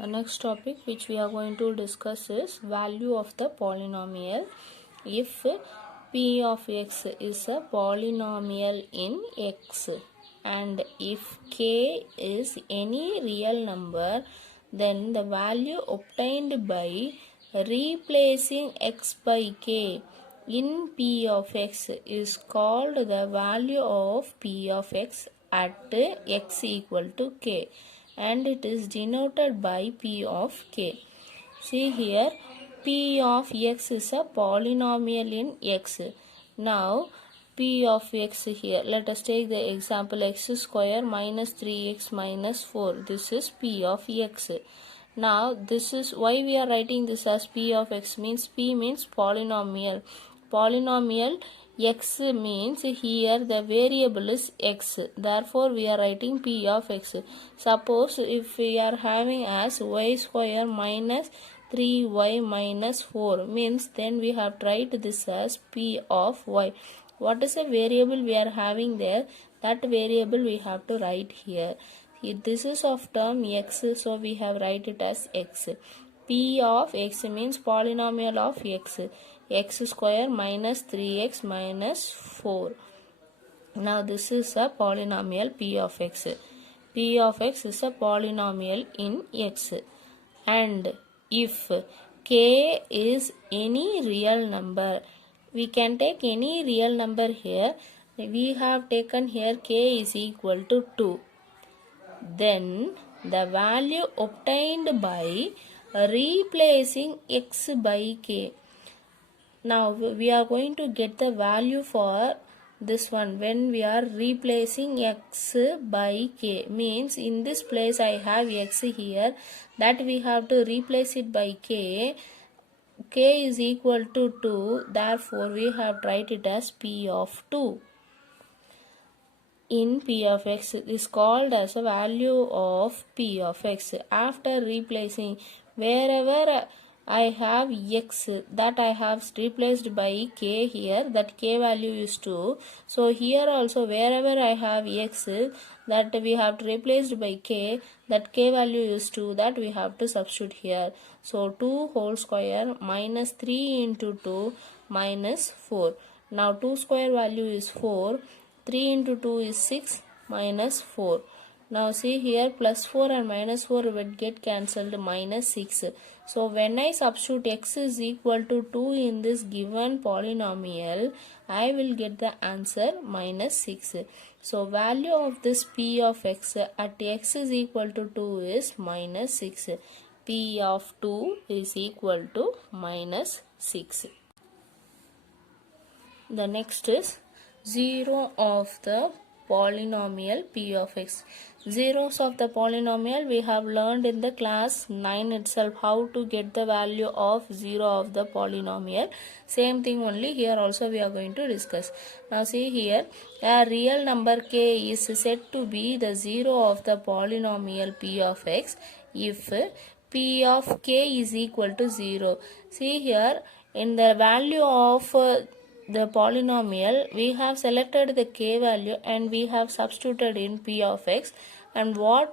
The next topic which we are going to discuss is value of the polynomial. If p of x is a polynomial in x and if k is any real number, then the value obtained by replacing x by k in p of x is called the value of p of x at x equal to k, and it is denoted by p of k. See here, p of x is a polynomial in x. Now p of x here, let us take the example x square minus 3x minus 4. This is p of x. Now this is why we are writing this as p of x, means p means polynomial. Polynomial x means here the variable is x, therefore we are writing p of x. Suppose if we are having as y square minus 3y minus 4, means then we have tried this as p of y. What is the variable we are having there? That variable we have to write here. This is of term x, so we have write it as x. P of x means polynomial of x square minus 3x minus 4. Now this is a polynomial p of x. P of x is a polynomial in x. And if k is any real number, we can take any real number here. We have taken here k is equal to 2. Then the value obtained by replacing x by k. Now we are going to get the value for this one when we are replacing x by k, means in this place I have x here, that we have to replace it by k. K is equal to 2, therefore we have write it as p of 2 in p of x is called as a value of p of x. After replacing, wherever I have x, that I have replaced by k here, that k value is 2. So here also wherever I have x, that we have to replaced by k, that k value is 2, that we have to substitute here. So 2 whole square minus 3 into 2 minus 4. Now 2 square value is 4. 3 into 2 is 6 minus 4. Now see here, plus 4 and minus 4 will get cancelled, minus 6. So when I substitute x is equal to 2 in this given polynomial, I will get the answer minus 6. So value of this p of x at x is equal to 2 is minus 6. P of 2 is equal to minus 6. The next is 0 of the polynomial p of x. Zeros of the polynomial we have learned in the class 9 itself, how to get the value of 0 of the polynomial. Same thing only here also we are going to discuss. Now see here, a real number k is said to be the 0 of the polynomial p of x if p of k is equal to 0. See here, in the value of the polynomial, we have selected the k value and we have substituted in p of x, and what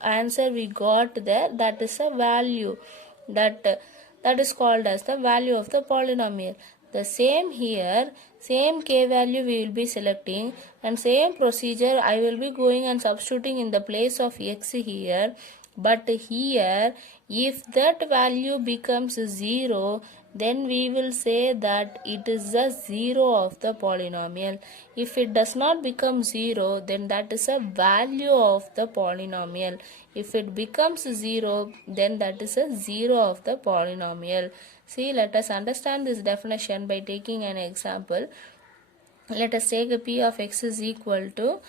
answer we got there, that is a value that is called as the value of the polynomial. The same here, same k value we will be selecting, and same procedure I will be going and substituting in the place of x here. But here, if that value becomes 0, then we will say that it is a 0 of the polynomial. If it does not become 0, then that is a value of the polynomial. If it becomes 0, then that is a 0 of the polynomial. See, let us understand this definition by taking an example. Let us take a p of x is equal to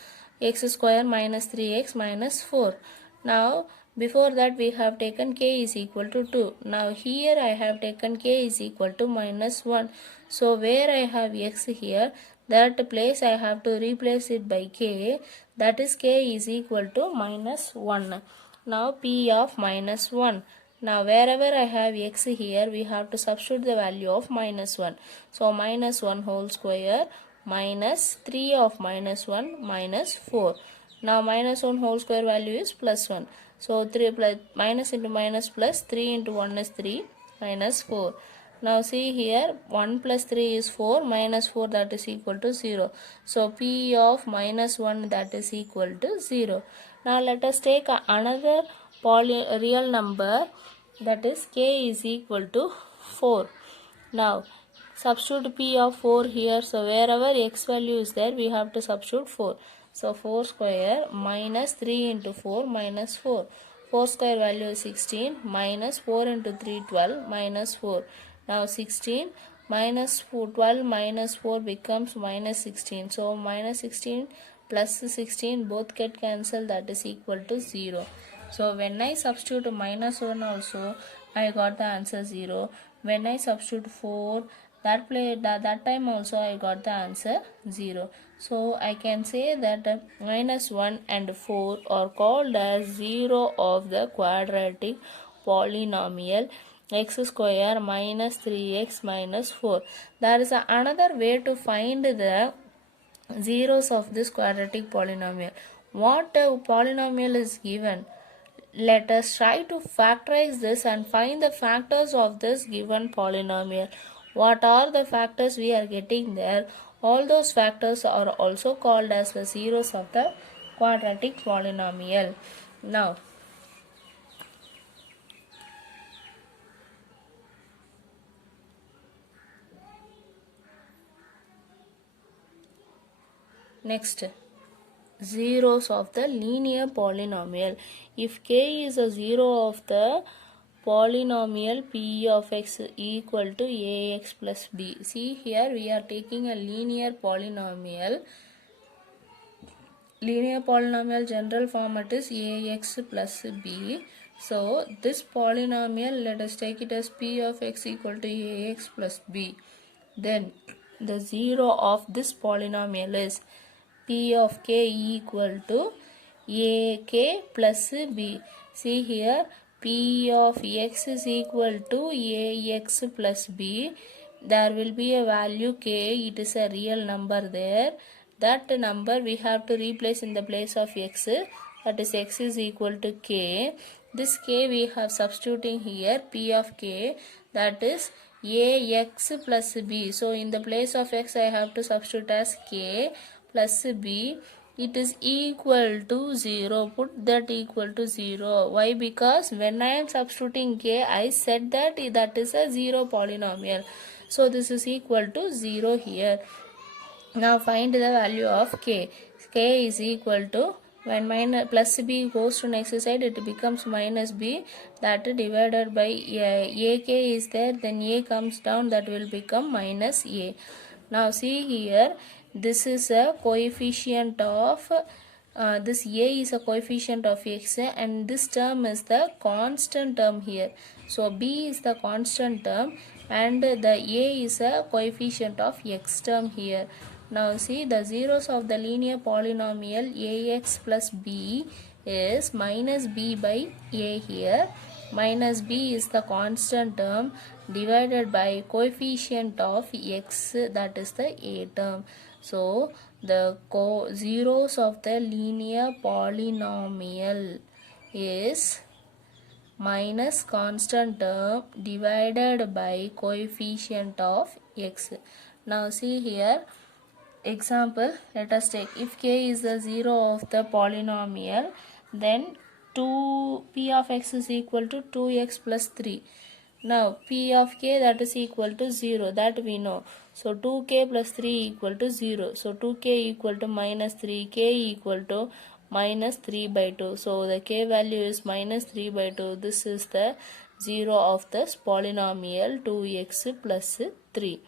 x square minus 3x minus 4. Now before that we have taken k is equal to 2. Now here I have taken k is equal to minus 1. So where I have x here, that place I have to replace it by k, that is k is equal to minus 1. Now p of minus 1. Now wherever I have x here, we have to substitute the value of minus 1. So minus 1 whole square minus 3 of minus 1 minus 4. Now minus 1 whole square value is plus 1. So 3 plus minus into minus plus 3 into 1 is 3 minus 4. Now see here 1 plus 3 is 4 minus 4 that is equal to 0. So P of minus 1 that is equal to 0. Now let us take another real number, that is k is equal to 4. Now substitute P of 4 here. So wherever x value is there we have to substitute 4. So 4 square minus 3 into 4 minus 4. 4 square value is 16 minus 4 into 3 12 minus 4. Now 16 minus 4, 12 minus 4 becomes minus 16. So minus 16 plus 16 both get cancelled, that is equal to 0. So when I substitute minus 1 also I got the answer 0. When I substitute 4 that time also I got the answer 0. So I can say that minus 1 and 4 are called as 0 of the quadratic polynomial x square minus 3x minus 4. There is another way to find the zeros of this quadratic polynomial. What a polynomial is given? Let us try to factorize this and find the factors of this given polynomial. What are the factors we are getting there? All those factors are also called as the zeros of the quadratic polynomial. Now, next, zeros of the linear polynomial. If k is a zero of the polynomial p of x equal to ax plus b. See here we are taking a linear polynomial. Linear polynomial general format is ax plus b. So this polynomial, let us take it as p of x equal to ax plus b. Then the zero of this polynomial is p of k equal to ak plus b. See here p of x is equal to ax plus b. There will be a value k, it is a real number there. That number we have to replace in the place of x, that is x is equal to k. This k we have substituting here p of k, that is ax plus b. So in the place of x I have to substitute as k plus b. It is equal to 0. Put that equal to 0. Why? Because when I am substituting k, I said that is a 0 polynomial. So this is equal to 0 here. Now find the value of k. K is equal to, when minus plus b goes to next side, it becomes minus b. That divided by ak is there, then a comes down, that will become minus a. Now see here, this is a coefficient of this a is a coefficient of x and this term is the constant term here. So b is the constant term and the a is a coefficient of x term here. Now see, the zeros of the linear polynomial ax plus b is minus b by a here. Minus b is the constant term divided by coefficient of x, that is the a term. So the zeros of the linear polynomial is minus constant term divided by coefficient of x. Now see here, example, let us take, if k is the zero of the polynomial, then p of x is equal to 2x plus 3. Now p of k, that is equal to 0, that we know. So 2k plus 3 equal to 0. So 2k equal to minus 3, k equal to minus 3 by 2. So the k value is minus 3 by 2. This is the zero of this polynomial 2x plus 3.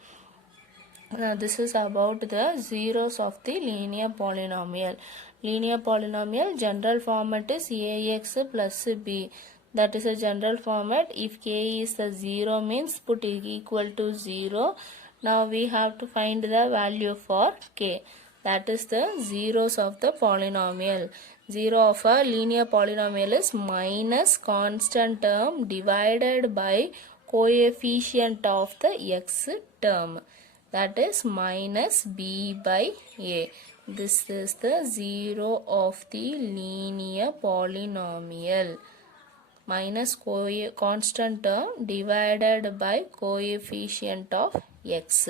Now this is about the zeros of the linear polynomial. Linear polynomial general format is ax plus b. That is a general format. If k is the 0 means put equal to 0. Now we have to find the value for k. That is the zeros of the polynomial. Zero of a linear polynomial is minus constant term divided by coefficient of the x term. That is minus b by a. This is the zero of the linear polynomial. Minus constant term divided by coefficient of x.